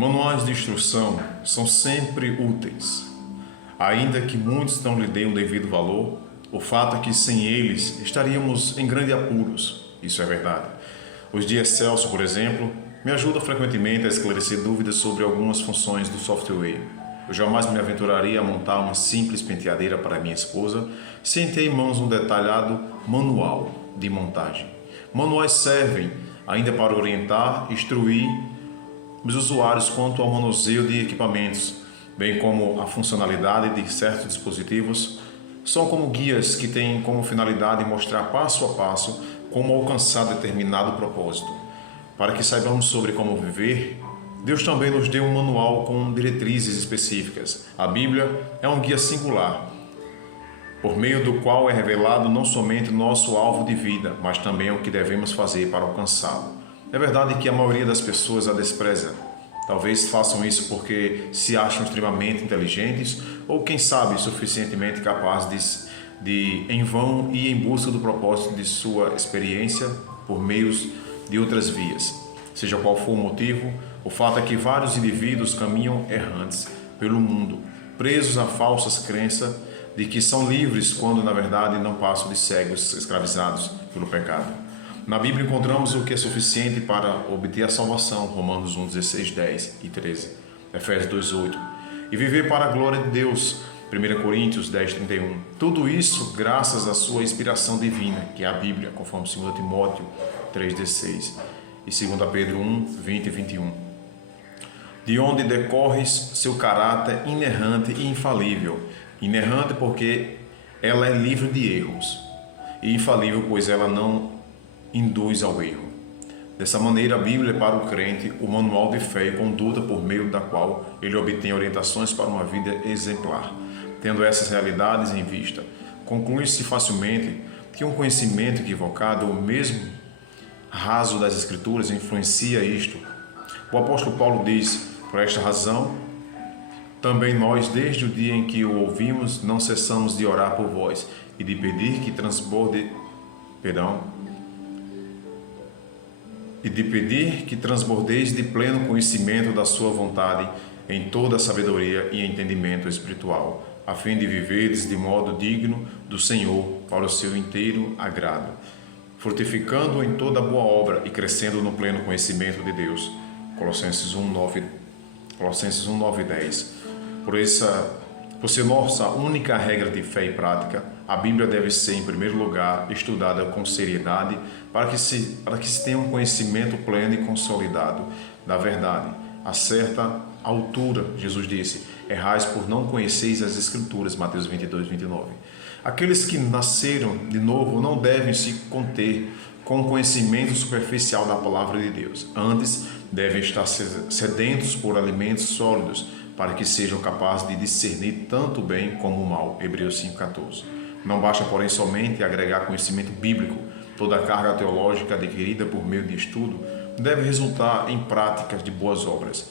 Manuais de instrução são sempre úteis. Ainda que muitos não lhe deem o devido valor, o fato é que sem eles estaríamos em grandes apuros. Isso é verdade. Os dias Celso, por exemplo, me ajudam frequentemente a esclarecer dúvidas sobre algumas funções do software. Eu jamais me aventuraria a montar uma simples penteadeira para minha esposa sem ter em mãos um detalhado manual de montagem. Manuais servem ainda para orientar e instruir os usuários quanto ao manuseio de equipamentos, bem como a funcionalidade de certos dispositivos. São como guias que têm como finalidade mostrar passo a passo como alcançar determinado propósito. Para que saibamos sobre como viver, Deus também nos deu um manual com diretrizes específicas. A Bíblia é um guia singular, por meio do qual é revelado não somente nosso alvo de vida, mas também o que devemos fazer para alcançá-lo. É verdade que a maioria das pessoas a despreza. Talvez façam isso porque se acham extremamente inteligentes ou, quem sabe, suficientemente capazes de em vão ir em busca do propósito de sua experiência por meios de outras vias. Seja qual for o motivo, o fato é que vários indivíduos caminham errantes pelo mundo, presos a falsas crenças de que são livres quando, na verdade, não passam de cegos escravizados pelo pecado. Na Bíblia encontramos o que é suficiente para obter a salvação, Romanos 1, 16, 10 e 13, Efésios 2, 8, e viver para a glória de Deus, 1 Coríntios 10, 31. Tudo isso graças à sua inspiração divina, que é a Bíblia, conforme 2 Timóteo 3, 16 e 2 Pedro 1, 20 e 21. De onde decorre seu caráter inerrante e infalível. Inerrante porque ela é livre de erros, e infalível pois ela não induz ao erro. Dessa maneira, a Bíblia é para o crente o manual de fé e conduta por meio da qual ele obtém orientações para uma vida exemplar. Tendo essas realidades em vista, conclui-se facilmente que um conhecimento equivocado ou mesmo raso das Escrituras influencia isto. O apóstolo Paulo diz: por esta razão, também nós, desde o dia em que o ouvimos, não cessamos de orar por vós e de pedir que transbordeis de pleno conhecimento da sua vontade em toda a sabedoria e entendimento espiritual, a fim de viverdes de modo digno do Senhor para o seu inteiro agrado, frutificando em toda boa obra e crescendo no pleno conhecimento de Deus. Colossenses 1, 9 e 10. Por ser nossa única regra de fé e prática, a Bíblia deve ser, em primeiro lugar, estudada com seriedade para que se tenha um conhecimento pleno e consolidado da verdade. A certa altura, Jesus disse: errais por não conheceis as Escrituras, Mateus 22, 29. Aqueles que nasceram de novo não devem se conter com o conhecimento superficial da palavra de Deus. Antes, devem estar sedentos por alimentos sólidos, para que sejam capazes de discernir tanto o bem como o mal. Hebreus 5,14. Não basta, porém, somente agregar conhecimento bíblico. Toda a carga teológica adquirida por meio de estudo deve resultar em práticas de boas obras,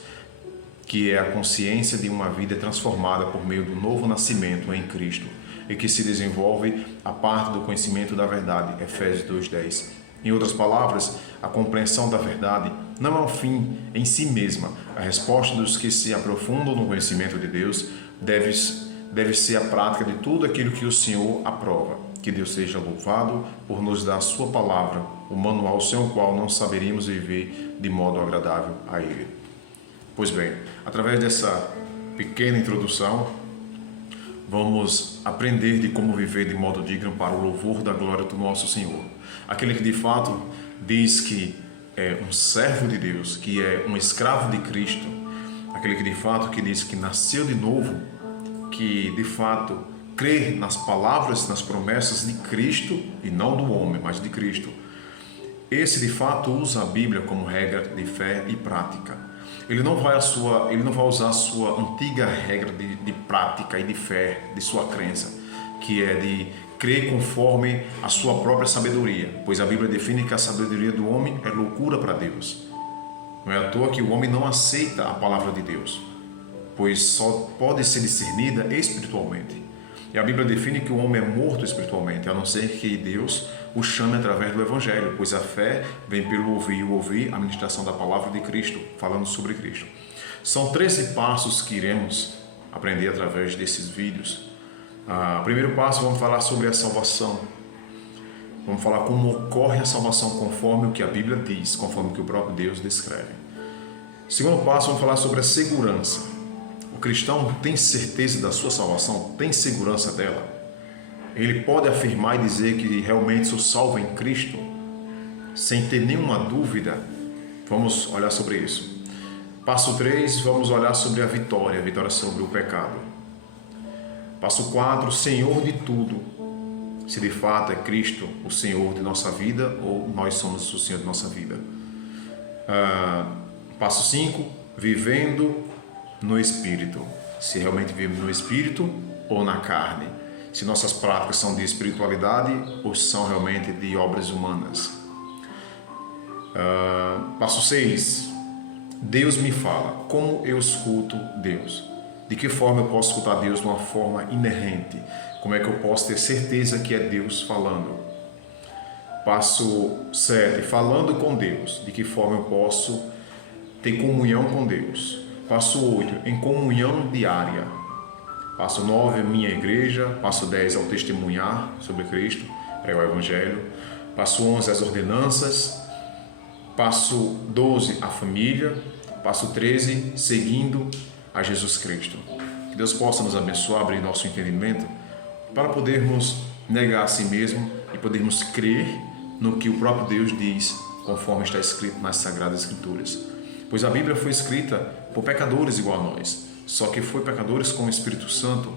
que é a consciência de uma vida transformada por meio do novo nascimento em Cristo e que se desenvolve a parte do conhecimento da verdade. Efésios 2,10. Em outras palavras, a compreensão da verdade não é um fim em si mesma. A resposta dos que se aprofundam no conhecimento de Deus deve ser a prática de tudo aquilo que o Senhor aprova. Que Deus seja louvado por nos dar a sua palavra, o manual sem o qual não saberíamos viver de modo agradável a Ele. Pois bem, através dessa pequena introdução, vamos aprender de como viver de modo digno para o louvor da glória do nosso Senhor. Aquele que de fato diz que é um servo de Deus, que é um escravo de Cristo, aquele que de fato que diz que nasceu de novo, que de fato crê nas palavras, nas promessas de Cristo e não do homem, mas de Cristo. Esse de fato usa a Bíblia como regra de fé e prática. Ele não vai usar a sua antiga regra de prática e de fé, de sua crença, que é de crer conforme a sua própria sabedoria, pois a Bíblia define que a sabedoria do homem é loucura para Deus. Não é à toa que o homem não aceita a palavra de Deus, pois só pode ser discernida espiritualmente. E a Bíblia define que o homem é morto espiritualmente, a não ser que Deus o chame através do Evangelho, pois a fé vem pelo ouvir e o ouvir a ministração da palavra de Cristo, falando sobre Cristo. São 13 passos que iremos aprender através desses vídeos. Primeiro passo, vamos falar sobre a salvação. Vamos falar como ocorre a salvação conforme o que a Bíblia diz, conforme o que o próprio Deus descreve. Segundo passo, vamos falar sobre a segurança. O cristão tem certeza da sua salvação? Tem segurança dela? Ele pode afirmar e dizer que realmente sou salvo em Cristo? Sem ter nenhuma dúvida? Vamos olhar sobre isso. Passo 3, vamos olhar sobre a vitória sobre o pecado. Passo 4, Senhor de tudo. Se de fato é Cristo o Senhor de nossa vida ou nós somos o Senhor de nossa vida. Passo 5, vivendo no Espírito. Se realmente vivemos no Espírito ou na carne. Se nossas práticas são de espiritualidade ou são realmente de obras humanas. Passo 6, Deus me fala. Como eu escuto Deus? De que forma eu posso escutar Deus de uma forma inerente? Como é que eu posso ter certeza que é Deus falando? Passo 7, falando com Deus. De que forma eu posso ter comunhão com Deus? Passo 8, em comunhão diária. Passo 9, minha igreja. Passo 10, ao testemunhar sobre Cristo, pregar o Evangelho. Passo 11, as ordenanças. Passo 12, a família. Passo 13, seguindo a Jesus Cristo. Que Deus possa nos abençoar, abrir nosso entendimento para podermos negar a si mesmo e podermos crer no que o próprio Deus diz, conforme está escrito nas Sagradas Escrituras. Pois a Bíblia foi escrita por pecadores igual a nós, só que foi pecadores com o Espírito Santo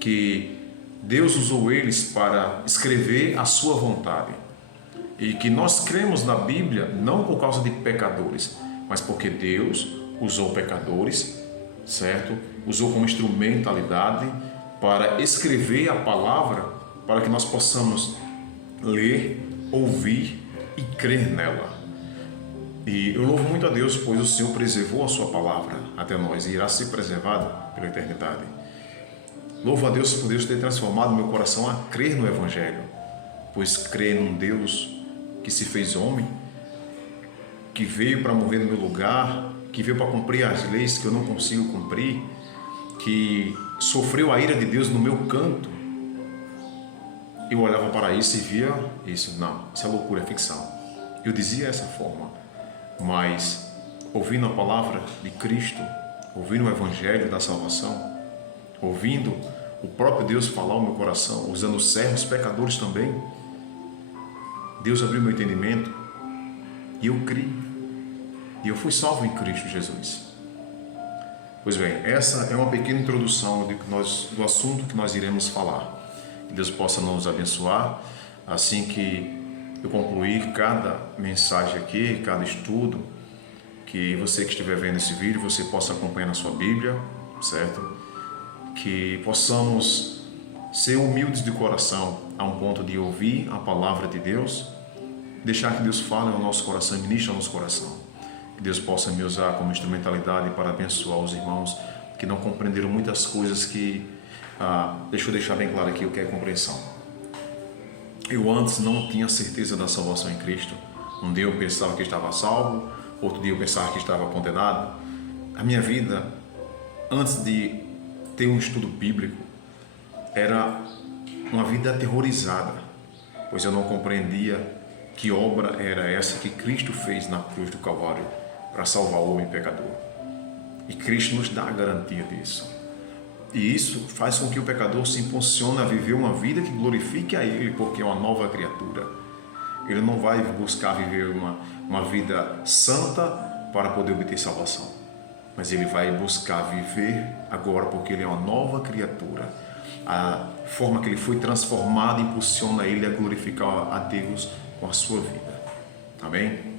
que Deus usou eles para escrever a sua vontade. E que nós cremos na Bíblia não por causa de pecadores, mas porque Deus usou pecadores, certo? Usou como instrumentalidade para escrever a palavra, para que nós possamos ler, ouvir e crer nela. E eu louvo muito a Deus, pois o Senhor preservou a sua palavra até nós e irá ser preservada pela eternidade. Louvo a Deus por Deus ter transformado meu coração a crer no Evangelho, pois crer num Deus que se fez homem, que veio para morrer no meu lugar, que veio para cumprir as leis que eu não consigo cumprir, que sofreu a ira de Deus no meu canto. Eu olhava para isso e via isso. Não, isso é loucura, é ficção. Eu dizia dessa forma, mas ouvindo a palavra de Cristo, ouvindo o Evangelho da salvação, ouvindo o próprio Deus falar ao meu coração, usando os servos pecadores também, Deus abriu meu entendimento e eu criei. E eu fui salvo em Cristo Jesus. Pois bem, essa é uma pequena introdução do assunto que nós iremos falar. Que Deus possa nos abençoar. Assim que eu concluir cada mensagem aqui, cada estudo, que você que estiver vendo esse vídeo, você possa acompanhar na sua Bíblia, certo? Que possamos ser humildes de coração a um ponto de ouvir a palavra de Deus, deixar que Deus fale ao nosso coração, ministre ao nosso coração. Que Deus possa me usar como instrumentalidade para abençoar os irmãos que não compreenderam muitas coisas que... deixa eu deixar bem claro aqui o que é compreensão. Eu antes não tinha certeza da salvação em Cristo. Um dia eu pensava que estava salvo, outro dia eu pensava que estava condenado. A minha vida, antes de ter um estudo bíblico, era uma vida aterrorizada, pois eu não compreendia que obra era essa que Cristo fez na cruz do Calvário para salvar o homem pecador. E Cristo nos dá a garantia disso. E isso faz com que o pecador se impulsione a viver uma vida que glorifique a Ele, porque é uma nova criatura. Ele não vai buscar viver uma vida santa para poder obter salvação, mas ele vai buscar viver agora porque ele é uma nova criatura. A forma que ele foi transformado impulsiona ele a glorificar a Deus com a sua vida. Amém?